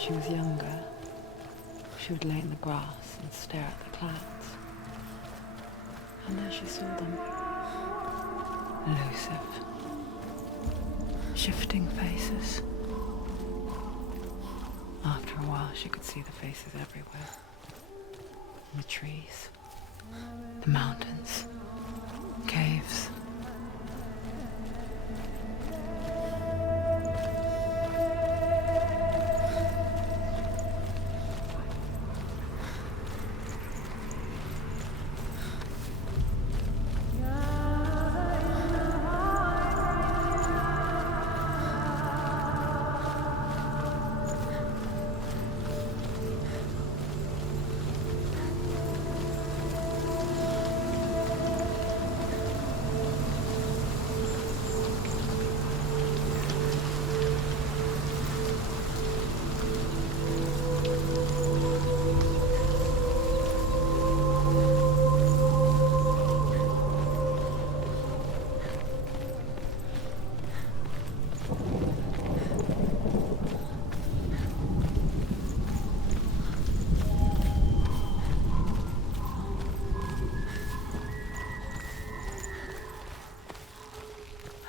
she was younger, she would lay in the grass and stare at the clouds. And there she saw them. Elusive. Shifting faces. After a while, she could see the faces everywhere. The trees, the mountains, caves.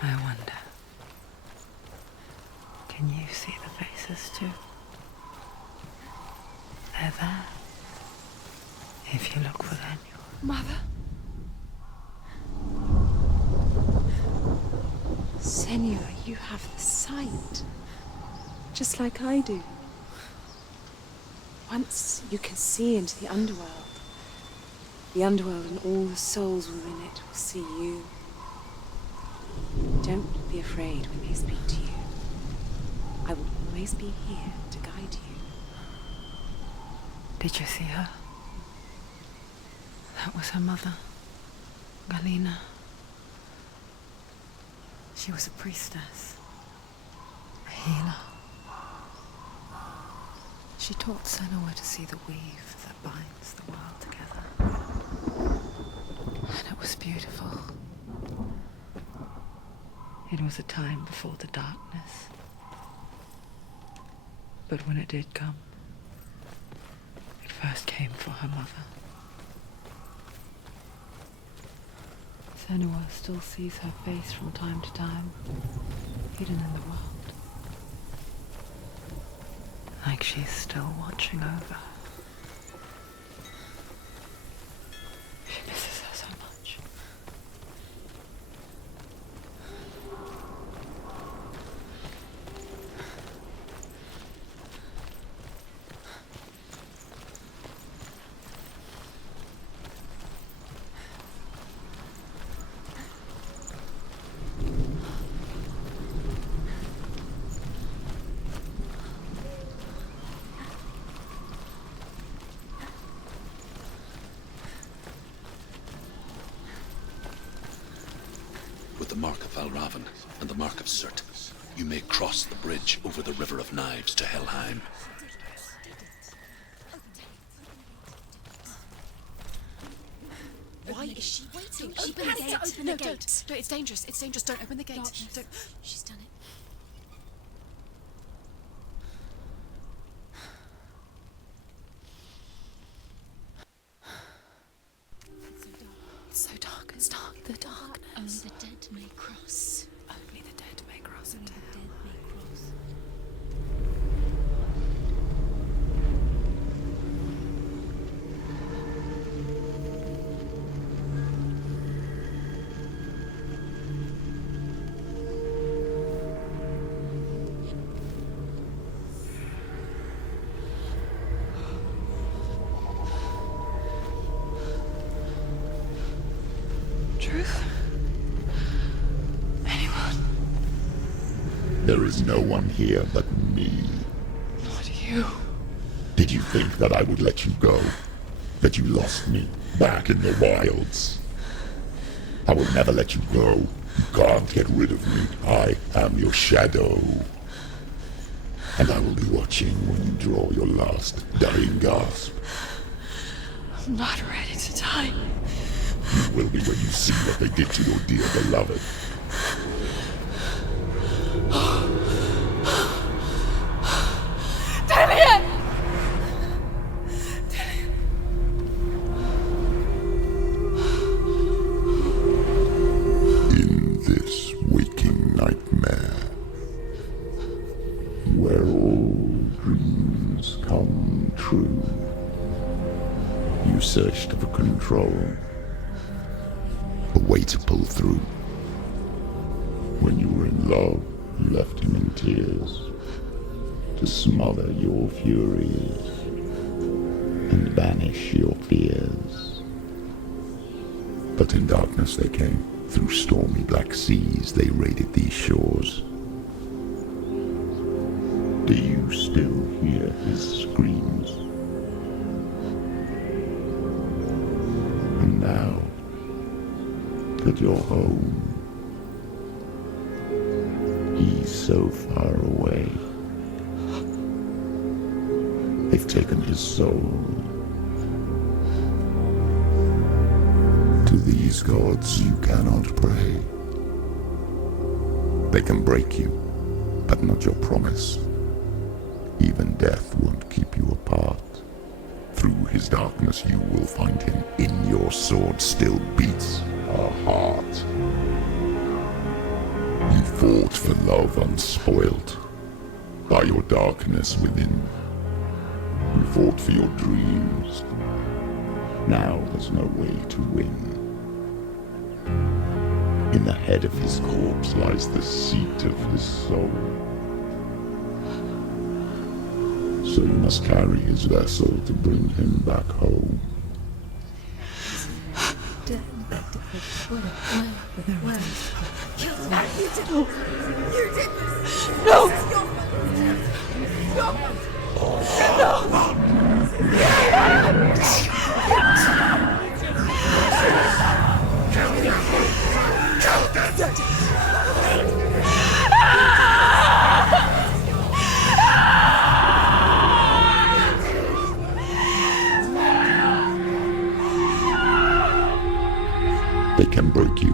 I wonder, can you see the faces too? They're there, if you look for them. Mother? Senua, you have the sight, just like I do. Once you can see into the underworld and all the souls within it will see you. Don't be afraid when they speak to you. I will always be here to guide you. Did you see her? That was her mother, Galina. She was a priestess, a healer. She taught Senua to see the weave that binds the world together. And it was beautiful. It was a time before the darkness. But when it did come, it first came for her mother. Senua still sees her face from time to time, hidden in the world. Like she's still watching over her. She misses her so much. With the mark of Valravan and the mark of Surt, you may cross the bridge over the River of Knives to Helheim. Why is she waiting? Open She has the to gate. open No, the gate. don't. It's dangerous. It's dangerous. Don't open the gate. Don't. She's done it. It's so dark. It's dark. The darkness. Only the dead may cross. Only the dead may cross Only into the hell. dead may cross. Truth? Anyone? There is no one here but me. Not you. Did you think that I would let you go? That you lost me back in the wilds? I will never let you go. You can't get rid of me. I am your shadow. And I will be watching when you draw your last dying gasp. I'm not ready to die. You will be when you see what they did to your dear beloved. Damien! this waking nightmare, where all dreams come true. You searched for control, a way to pull through. When you were in love, you left him in tears, to smother your furies and banish your fears. But in darkness they came, through stormy black seas they raided these shores. Do you still hear his screams? And now that you're home, he's so far away. They've taken his soul. To these gods you cannot pray. They can break you, but not your promise. Even death won't keep you apart. Through his darkness you will find him. In your sword still beats a heart. You fought for love unspoilt by your darkness within. You fought for your dreams. Now there's no way to win. In the head of his corpse lies the seat of his soul. So you must carry his vessel to bring him back home. They can break you,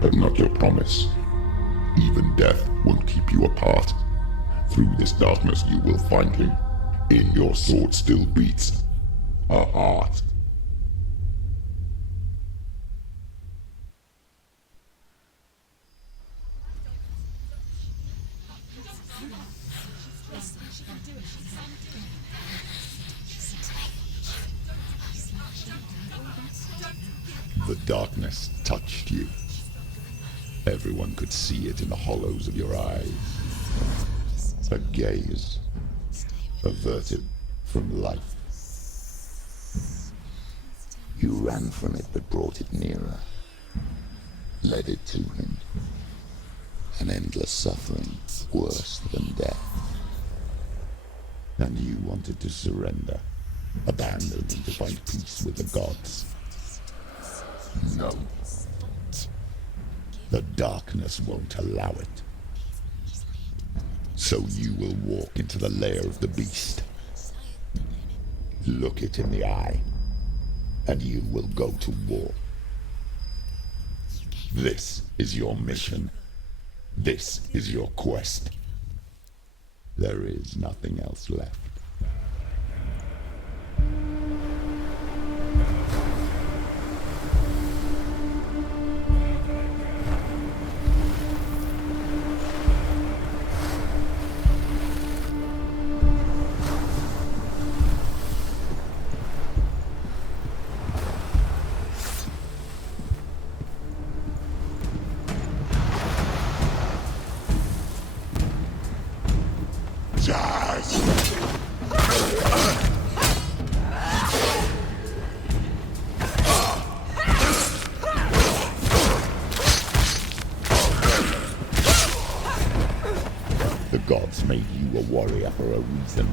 but not your promise. Even death won't keep you apart. Through this darkness you will find him. In your sword still beats a heart. The darkness touched you. Everyone could see it in the hollows of your eyes. A gaze averted from life. You ran from it but brought it nearer. Led it to him. An endless suffering, worse than death. And you wanted to surrender, abandon and to find peace with the gods. No. The darkness won't allow it. So you will walk into the lair of the beast. Look it in the eye, and you will go to war. This is your mission. This is your quest. There is nothing else left. The gods made you a warrior for a reason.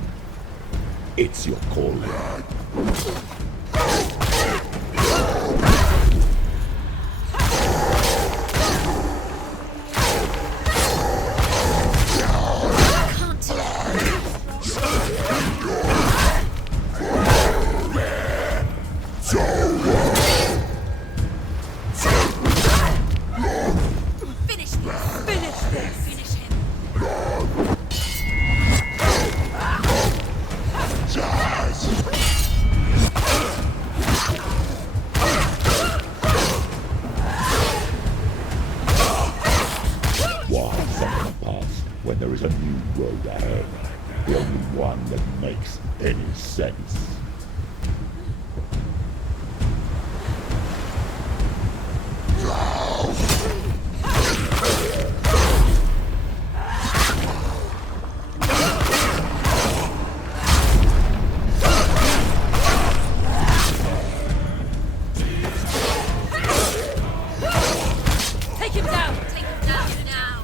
It's your calling. when there is a new road ahead, the only one that makes any sense. Take him down! Take him down now!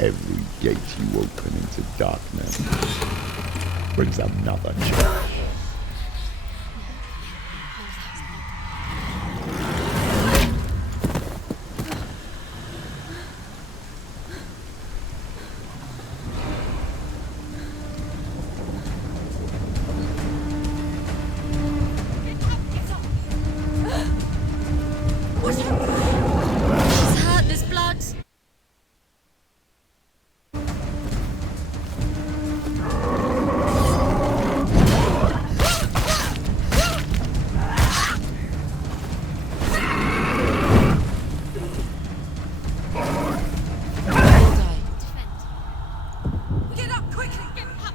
Every gate you open into darkness brings another challenge. She's hurt, there's blood. Get up quickly! Get up!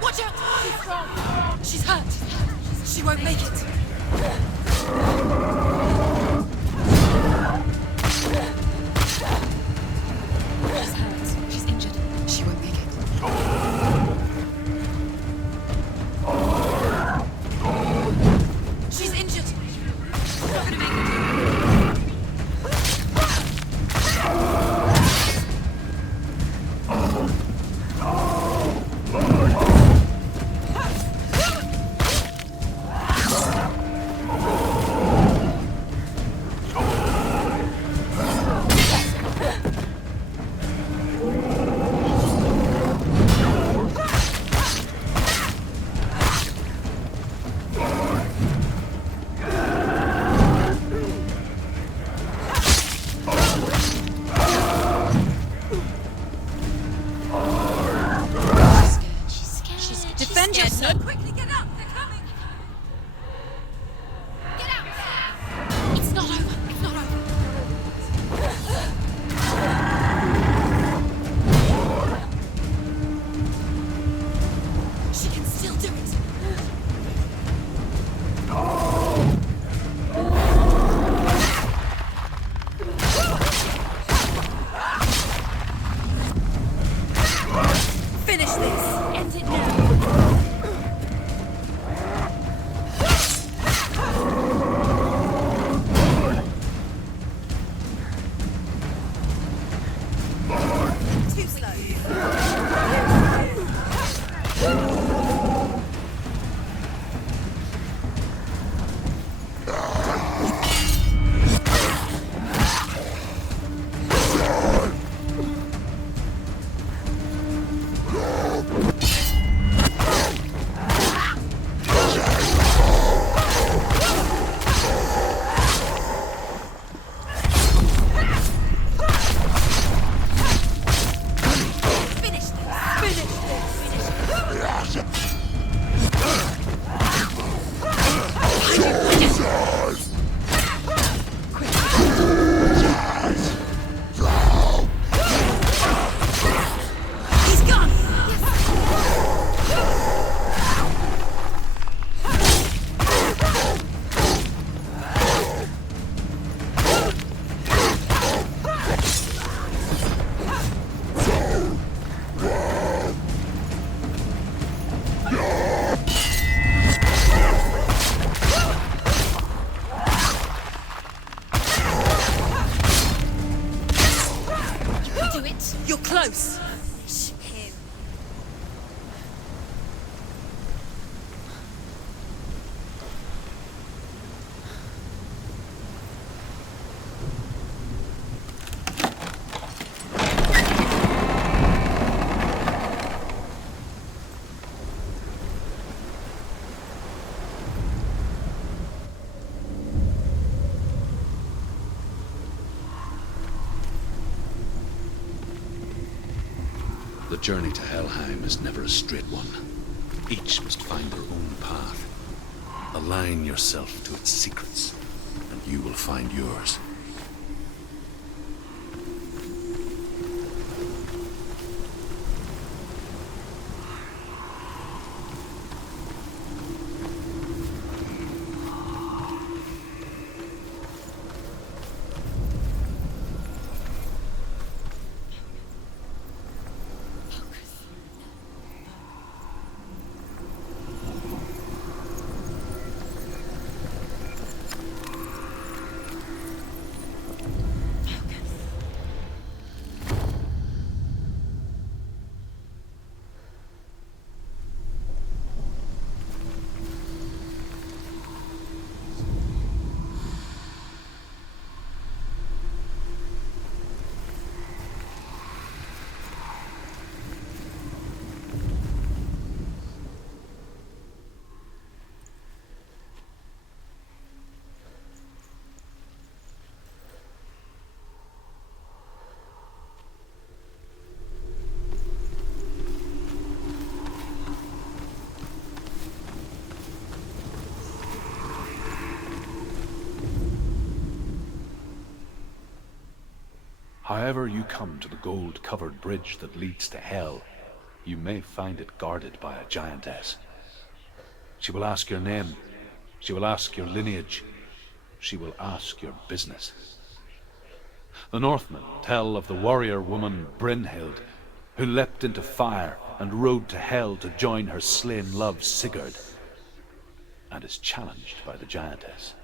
Watch out! She's hurt. She won't make it. She's hurt. She's injured. She won't make it. She's injured. She's not gonna make it. Defend yourself! Quickly get up! They're coming! Get out! It's not over! It's not over! She can still do it! Finish this! End it now! Too slow. Finish this! Finish this! Finish it! He's gone! You can do it! You're close! Him. The journey to Helheim is never a straight one. Each must find their own path. Align yourself to its secrets, and you will find yours. However you come to the gold-covered bridge that leads to Hell, you may find it guarded by a giantess. She will ask your name, she will ask your lineage, she will ask your business. The Northmen tell of the warrior woman Brynhild, who leapt into fire and rode to Hell to join her slain love Sigurd, and is challenged by the giantess.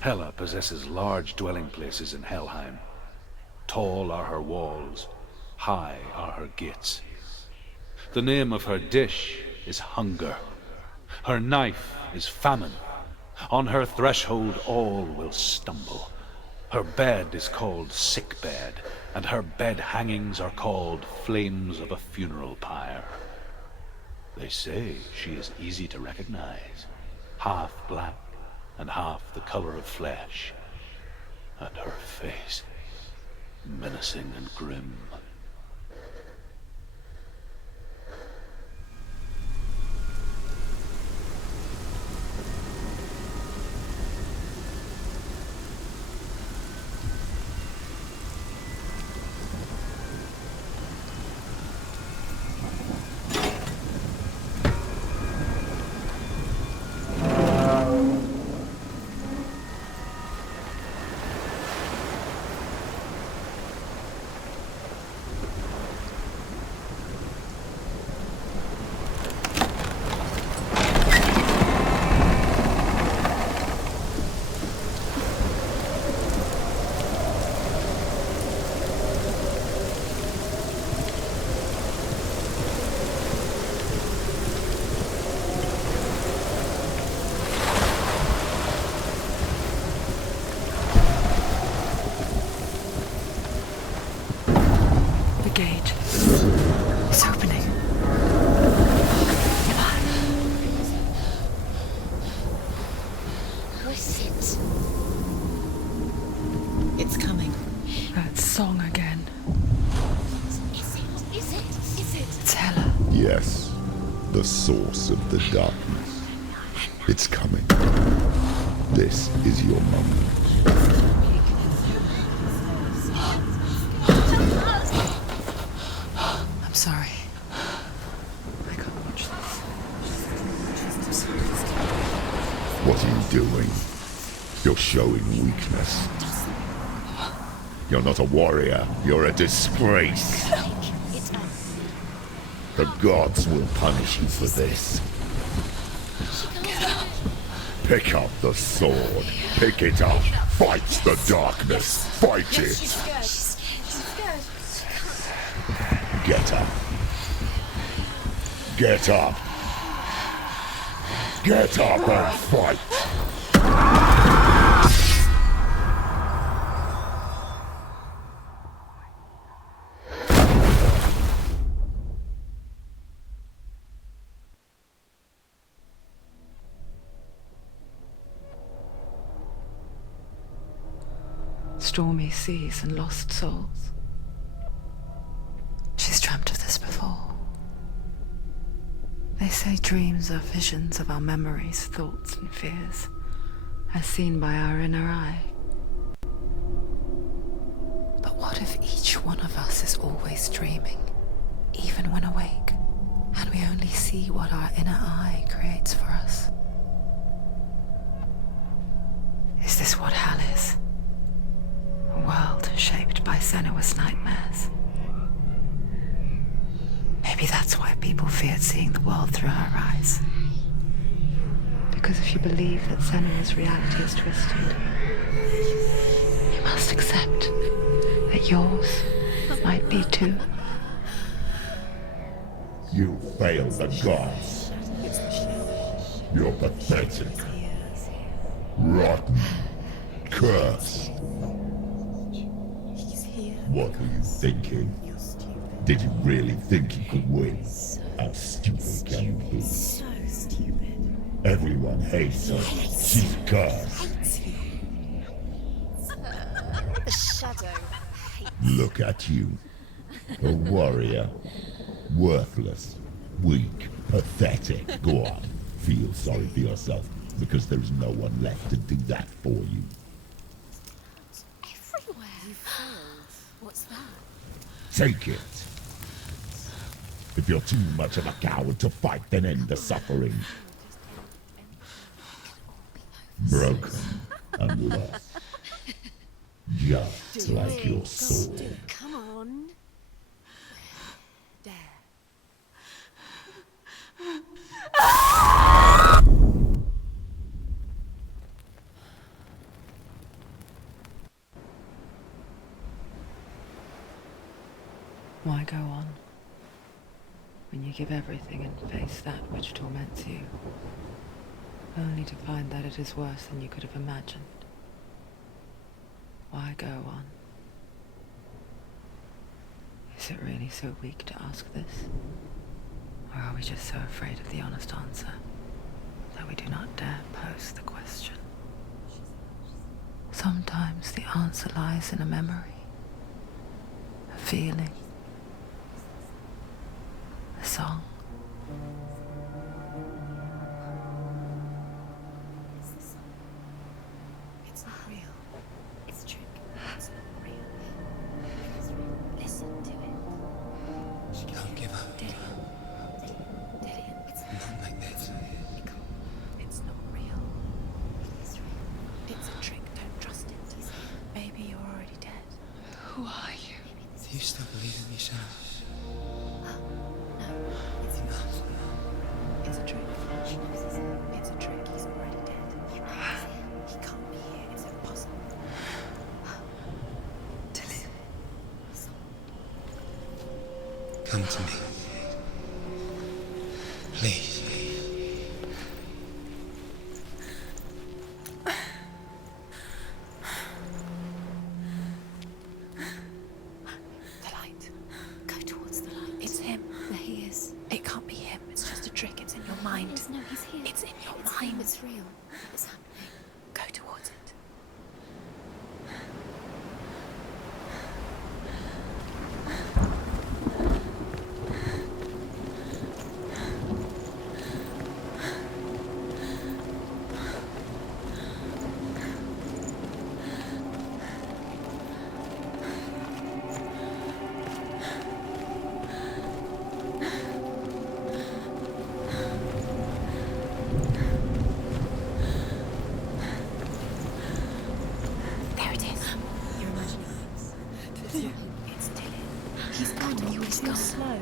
Hela possesses large dwelling places in Helheim. Tall are her walls, high are her gates. The name of her dish is hunger. Her knife is famine. On her threshold all will stumble. Her bed is called sick bed, and her bed hangings are called flames of a funeral pyre. They say she is easy to recognize, half black and half the color of flesh, and her face menacing and grim. Yes, the source of the darkness. It's coming. This is your moment. I'm sorry. I can't watch this. What are you doing? You're showing weakness. You're not a warrior. You're a disgrace. The gods will punish you for this. Pick up the sword. Pick it up. Fight the darkness. Fight it. Get up. Get up. Get up and fight. Stormy seas and lost souls. She's dreamt of this before. They say dreams are visions of our memories, thoughts and fears, as seen by our inner eye. But what if each one of us is always dreaming, even when awake, and we only see what our inner eye creates for us? Is this what hell is? A world shaped by Senua'S nightmares. Maybe that's why people feared seeing the world through her eyes. Because if you believe that Senua'S reality is twisted, you must accept that yours might be too. You failed the gods. You're pathetic. Rotten. Cursed. What were you thinking? Did you really think you could win? How stupid can you be? So stupid. Everyone hates her. She's cursed. The shadow hates. Look at you. A warrior. Worthless. Weak. Pathetic. Go on. Feel sorry for yourself, because there's no one left to do that for you. Everywhere. You failed. What's that? Take it. If you're too much of a coward to fight, then end the suffering. Broken and lost. Just like your soul. Come on. There. Why go on when you give everything and face that which torments you, only to find that it is worse than you could have imagined? Why go on? Is it really so weak to ask this? Or are we just so afraid of the honest answer that we do not dare pose the question? Sometimes the answer lies in a memory, a feeling, a song. It's not real. It's a trick. It's not real. Listen to it. Don't give up. Dead. It's Not like this. It's not real. It's real. It's a trick. Don't trust it. Maybe you're already dead. Who are you? Do you still believe in me, Shadow? No, it's Enough. It's a trick. It's a trick. He's already dead. He can't be here. It's impossible. Come to me. Please. The light. Go towards the light. It's him. There he is. It can't be him. It's just a trick. It's in your mind. No, he's here. It's in your It's mind. him, it's real. It's happening. Go towards it. There it is. You're imagining things. It's Dylan. He's gone. You were too slow.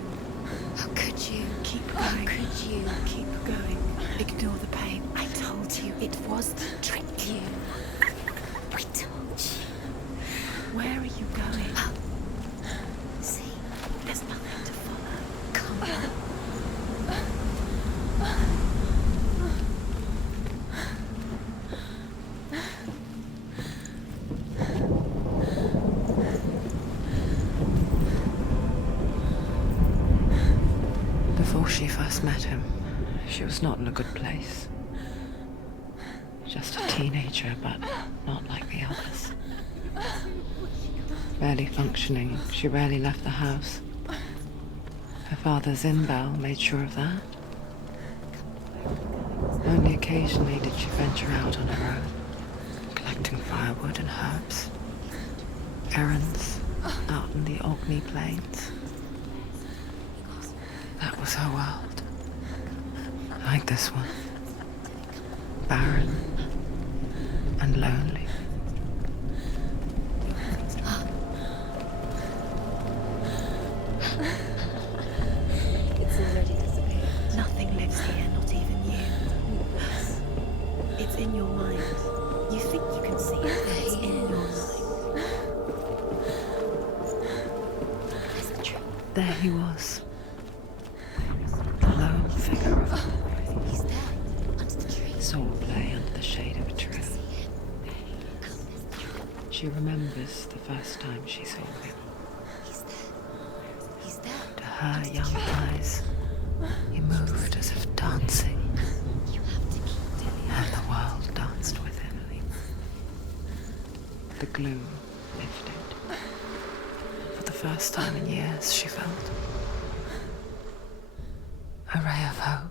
How could you? Keep How going. could you? Keep going. Ignore the pain. I told you it was to trick you. I told you. Where are you going? See? There's nothing to follow. Come on. Before she first met him, she was not in a good place. Just a teenager, but not like the others. Barely functioning, she rarely left the house. Her father's in-bell made sure of that. Only occasionally did she venture out on her own, collecting firewood and herbs, errands out in the Orkney plains. That was her world. Like this one. Barren and lonely. It's already disappeared. Nothing lives here, not even you. It's in your mind. You think you can see it, but it's in your mind. That's the truth. There he was. The lone figure of a boy. He's there. Under the tree. Saw play under the shade of a tree. She remembers the first time she saw him. He's there. He's there. To her young eyes, he moved as if dancing, You have to keep doing it. and the world danced with him. The gloom lifted. For the first time in years, she felt a ray of hope.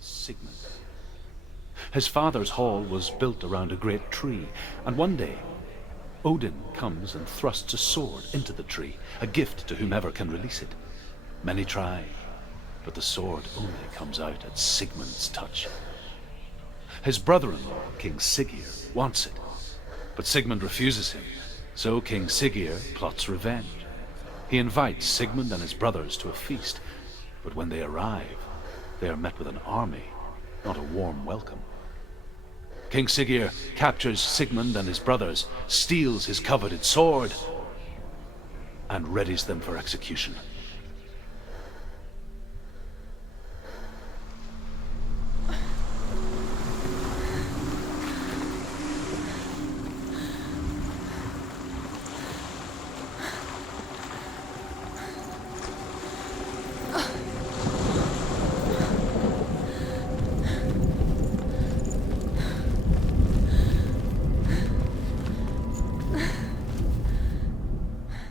Sigmund. His father's hall was built around a great tree, and one day Odin comes and thrusts a sword into the tree, a gift to whomever can release it. Many try, but the sword only comes out at Sigmund's touch. His brother-in-law, King Siggeir, wants it, but Sigmund refuses him, so King Siggeir plots revenge. He invites Sigmund and his brothers to a feast, but when they arrive, they are met with an army, not a warm welcome. King Siggeir captures Sigmund and his brothers, steals his coveted sword, and readies them for execution.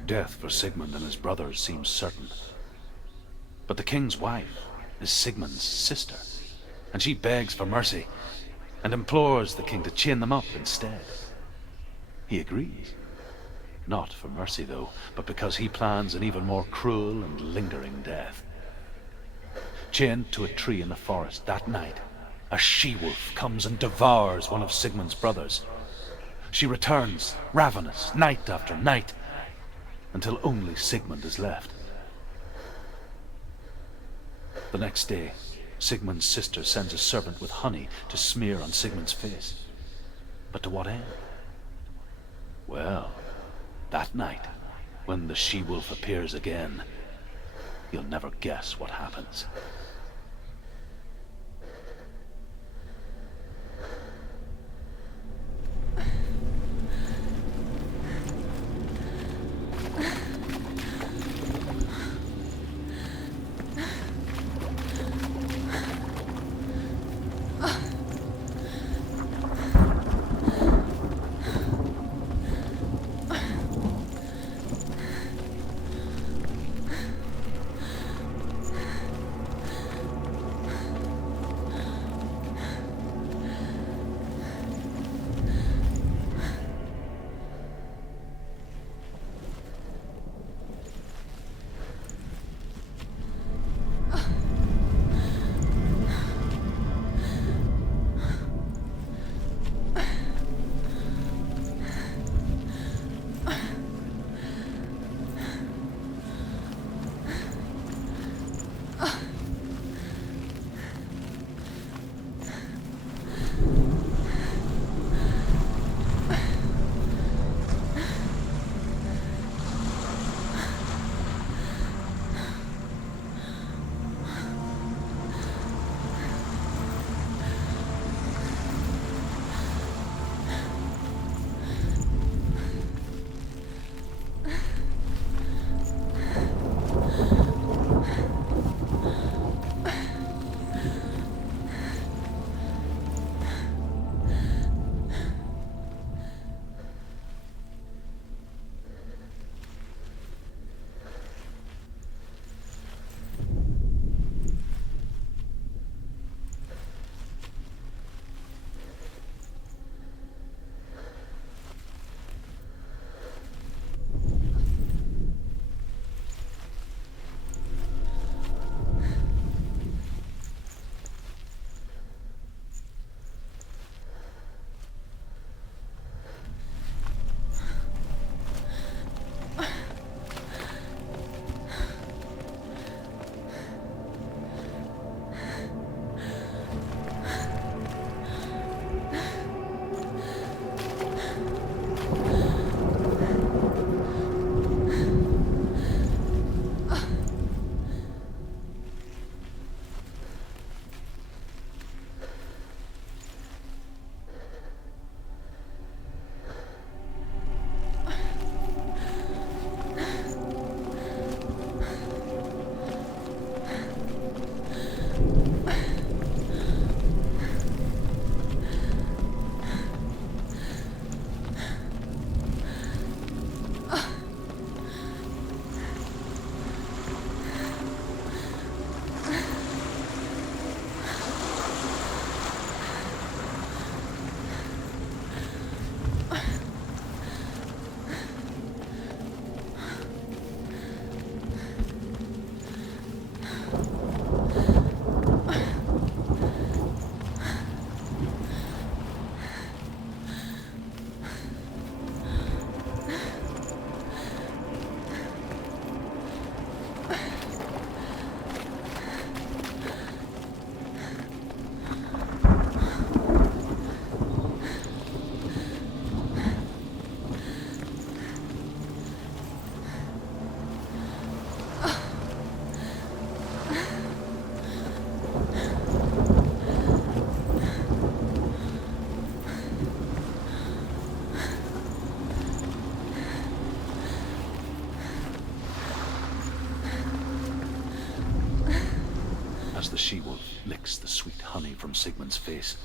Death for Sigmund and his brothers seems certain. But the king's wife is Sigmund's sister, and she begs for mercy and implores the king to chain them up instead. He agrees. Not for mercy, though, but because he plans an even more cruel and lingering death. Chained to a tree in the forest that night, a she-wolf comes and devours one of Sigmund's brothers. She returns, ravenous, night after night, until only Sigmund is left. The next day, Sigmund's sister sends a servant with honey to smear on Sigmund's face. But to what end? Well, that night, when the she-wolf appears again, you'll never guess what happens. she-wolf licks the sweet honey from Sigmund's face.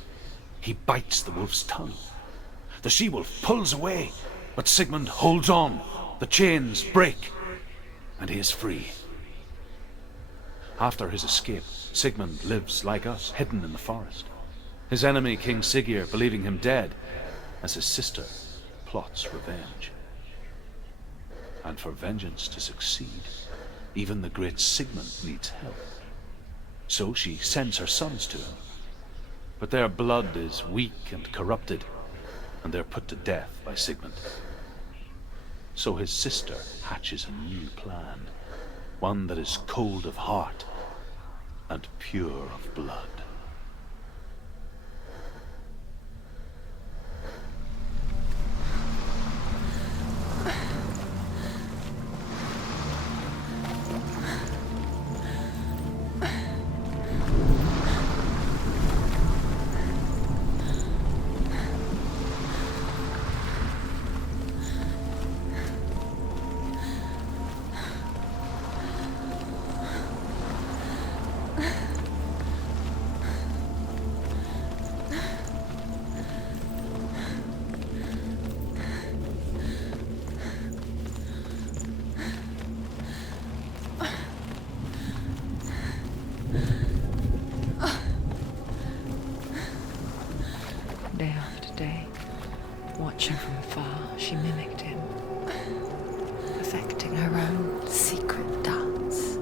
He bites the wolf's tongue. The she-wolf pulls away, but Sigmund holds on. The chains break, and he is free. After his escape, Sigmund lives like us, hidden in the forest. His enemy, King Siggeir, believing him dead, as his sister plots revenge. And for vengeance to succeed, even the great Sigmund needs help. So she sends her sons to him. But their blood is weak and corrupted, and they're put to death by Sigmund. So his sister hatches a new plan, one that is cold of heart and pure of blood. Day after day, watching from afar, she mimicked him, perfecting her own secret dance,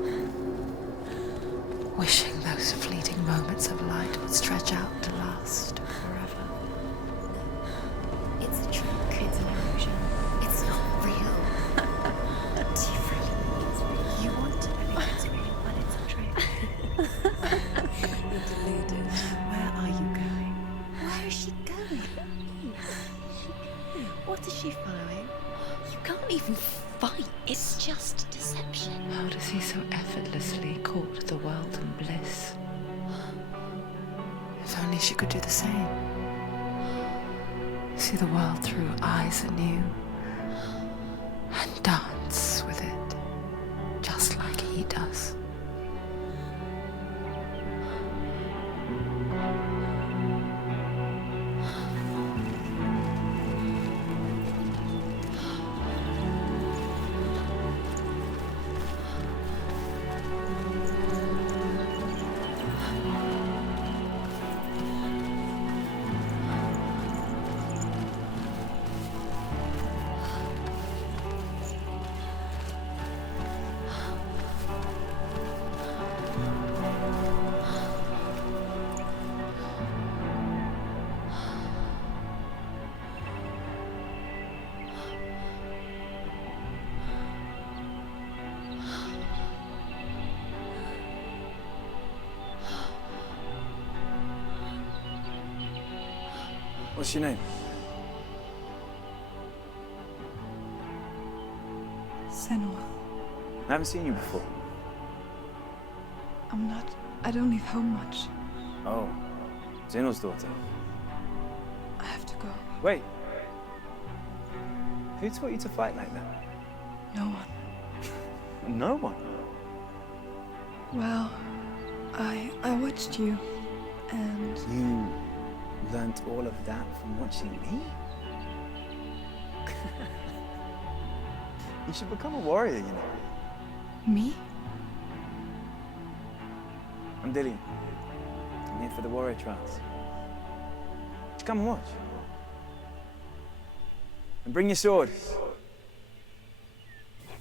wishing those fleeting moments of light would stretch out to last forever. It's a trick. It's an illusion. It's not real. Do you really think it's real? You want to believe it's real, but it's a trick. You're deluded. Where are you going? Where is she going? What is she following? You can't even fight. It's just deception. How does he so effortlessly court the world and bliss? If only she could do the same. See the world through eyes anew and dance with it, just like he does. What's your name? Senua. I haven't seen you before. I don't leave home much. Oh, Zeno's daughter. I have to go. Wait. Who taught you to fight like that? No one. No one? Well, I watched you, and You learnt all of that from watching me? You should become a warrior, you know. me? I'm Dillian. I'm here for the warrior trials. Just come and watch. And bring your sword.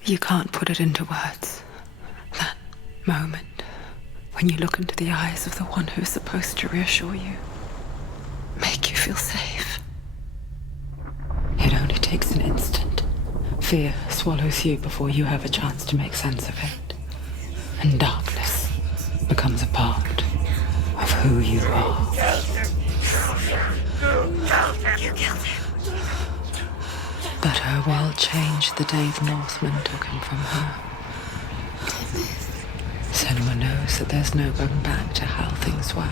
You can't put it into words. That moment when you look into the eyes of the one who's supposed to reassure you, make you feel safe. It only takes an instant. Fear swallows you before you have a chance to make sense of it. And darkness becomes a part of who you are. You killed him. But her world changed the day the Northmen took him from her. Senua knows that there's no going back to how things were.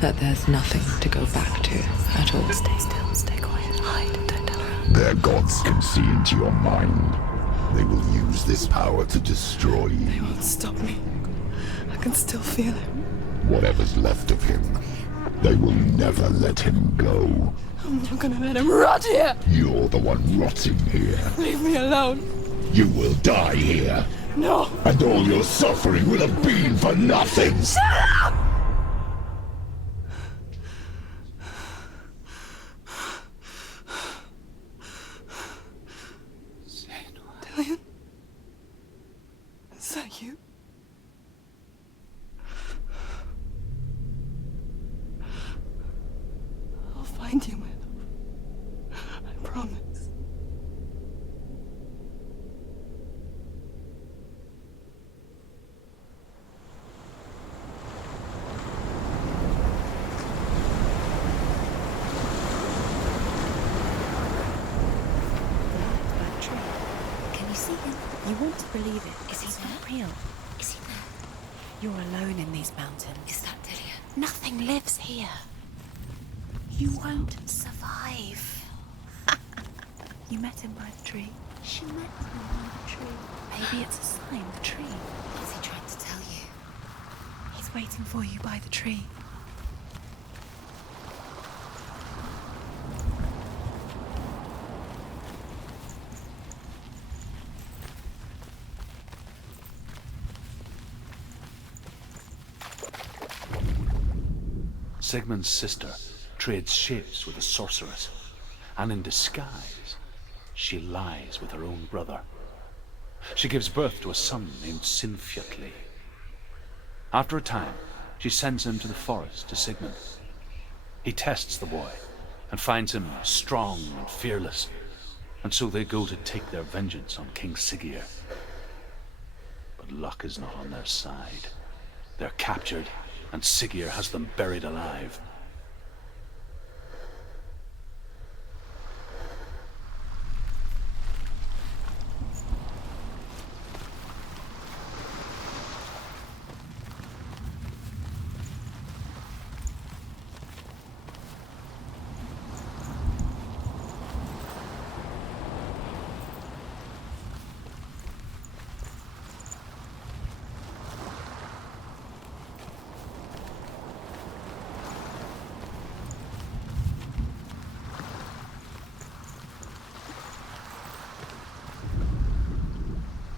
That there's nothing to go back to at all. Stay still, stay quiet, hide, don't tell her. Their gods can see into your mind. They will use this power to destroy you. They won't stop me. can still feel him. Whatever's left of him, they will never let him go. I'm not gonna let him rot here! You're the one rotting here. Leave me alone! You will die here. No! And all your suffering will have been for nothing! Shut up! Dillion? Is that you? I'll find you, my love. I promise. Can you see him? You want to believe it. Is he not real? Is he there? You're alone in these mountains. Is that Deja? Nothing lives here. You won't survive. You met him by the tree. She met him by the tree. Maybe it's a sign, the tree. What's he trying to tell you? He's waiting for you by the tree. Sigmund's sister trades shapes with a sorceress, and in disguise, she lies with her own brother. She gives birth to a son named Sinfjotli. After a time, she sends him to the forest to Sigmund. He tests the boy and finds him strong and fearless, and so they go to take their vengeance on King Siggeir. But luck is not on their side. They're captured, and Siggeir has them buried alive.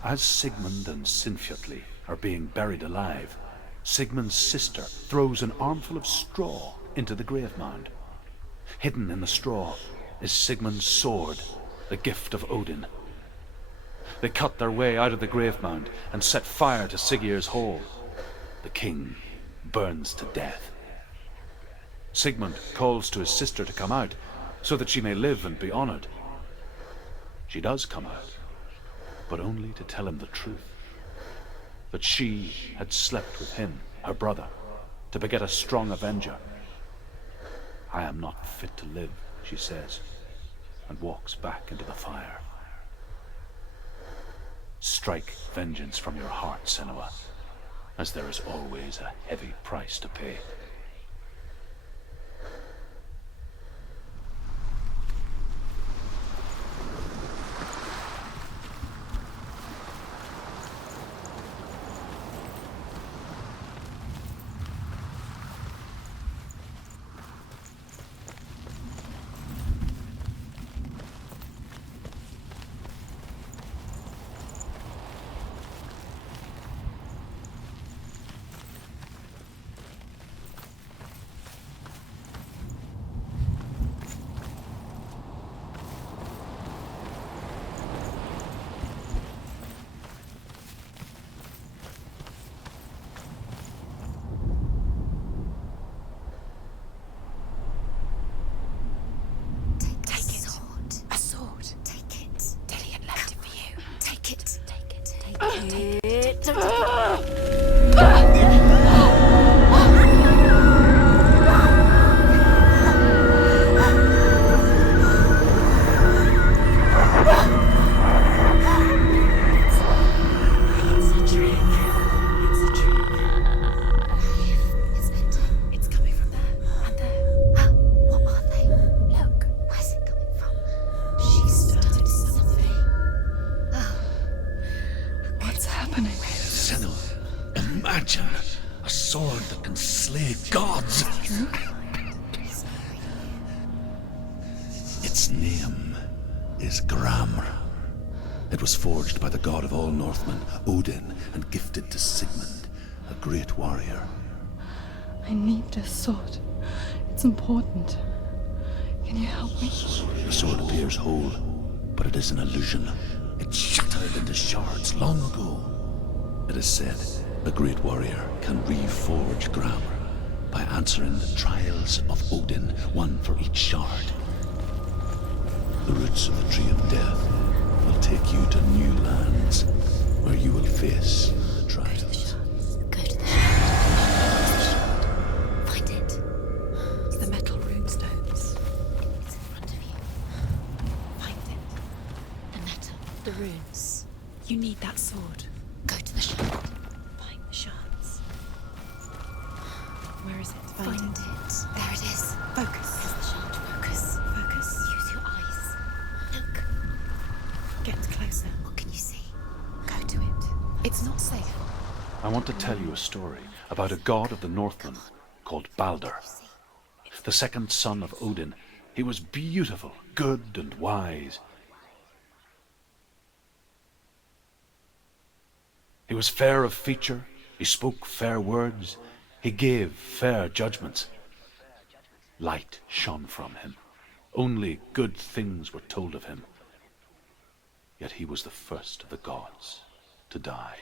As Sigmund and Sinfjotli are being buried alive, Sigmund's sister throws an armful of straw into the grave mound. Hidden in the straw is Sigmund's sword, the gift of Odin. They cut their way out of the grave mound and set fire to Siggeir's hall. The king burns to death. Sigmund calls to his sister to come out so that she may live and be honored. She does come out, but only to tell him the truth. That she had slept with him, her brother, to beget a strong avenger. I am not fit to live, she says, and walks back into the fire. Strike vengeance from your heart, Senua, as there is always a heavy price to pay. great gods! Its name is Gramr. It was forged by the god of all Northmen, Odin, and gifted to Sigmund, a great warrior. I need this sword. It's important. Can you help me? The sword appears whole, but it is an illusion. It shattered into shards long ago. It is said a great warrior can reforge Gramr by answering the trials of Odin, one for each shard. The roots of the Tree of Death will take you to new lands where you will face the trials. Go to the shard. Find it. It's the metal runestones. It's in front of you. Find it. The metal. The runes. You need that sword. Go to the shard. Find the shards. Where is it? Find it. There it is. Focus. There's the shard. Focus. Focus. Use your eyes. Look. Get closer. What can you see? Go to it. It's not safe. I want to tell you a story about a god of the Northmen called Balder. The second son of Odin. He was beautiful, good, and wise. He was fair of feature, he spoke fair words, he gave fair judgments. Light shone from him. Only good things were told of him. Yet he was the first of the gods to die.